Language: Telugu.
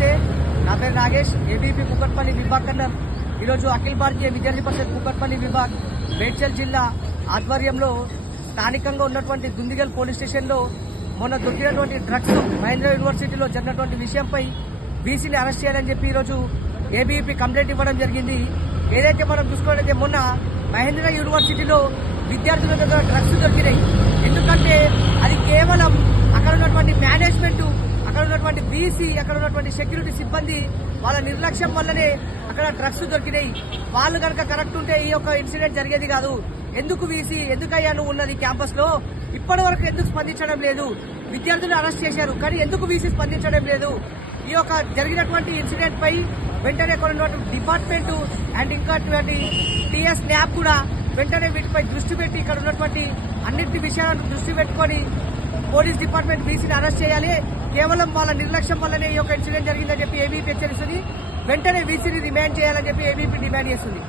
నమస్తే. నా పేరు నాగేష్, ఏబీపీ కూకట్పల్లి విభాగ్ కర్నల్. ఈరోజు అఖిల భారతీయ విద్యార్థి పరిషత్ కూకట్పల్లి విభాగ్ మేడ్చల్ జిల్లా ఆధ్వర్యంలో స్థానికంగా ఉన్నటువంటి దుందిగల్ పోలీస్ స్టేషన్లో మొన్న దొరికినటువంటి డ్రగ్స్ మహేంద్ర యూనివర్సిటీలో జరిగినటువంటి విషయంపై బీసీని అరెస్ట్ చేయాలని చెప్పి ఈరోజు ఏబీపీ కంప్లైంట్ ఇవ్వడం జరిగింది. ఏదైతే మనం చూసుకోవాలంటే మొన్న మహేంద్ర యూనివర్సిటీలో విద్యార్థుల దగ్గర డ్రగ్స్ దొరికినాయి. ఎందుకంటే అది కేవలం అక్కడ ఉన్నటువంటి మేనేజ్మెంట్, అక్కడ ఉన్నటువంటి బీసీ, అక్కడ ఉన్నటువంటి సెక్యూరిటీ సిబ్బంది వాళ్ళ నిర్లక్ష్యం వల్లనే అక్కడ డ్రగ్స్ దొరికినాయి. వాళ్ళు కనుక కరెక్ట్ ఉంటే ఈ యొక్క ఇన్సిడెంట్ జరిగేది కాదు. ఎందుకు వీసీ, ఎందుకయ్యా నువ్వు ఉన్నది క్యాంపస్ లో, ఇప్పటి వరకు ఎందుకు స్పందించడం లేదు? విద్యార్థులు అరెస్ట్ చేశారు, కానీ ఎందుకు వీసీ స్పందించడం లేదు? ఈ యొక్క జరిగినటువంటి ఇన్సిడెంట్ పై వెంటనే కొన్ని డిపార్ట్మెంట్ అండ్ ఇంకా టీఎస్ ల్యాబ్ కూడా వెంటనే వీటిపై దృష్టి పెట్టి ఇక్కడ ఉన్నటువంటి అన్నింటి విషయాలను దృష్టి పెట్టుకొని పోలీస్ డిపార్ట్మెంట్ బీసీని అరెస్ట్ చేయాలి. కేవలం వాళ్ళ నిర్లక్ష్యం వల్లనే ఈ యొక్క ఇన్సిడెంట్ జరిగిందని చెప్పి ఏబీపీ హెచ్చరిస్తుంది. వెంటనే వీసీని రిమాండ్ చేయాలని చెప్పి ఏబీపీ డిమాండ్ చేస్తుంది.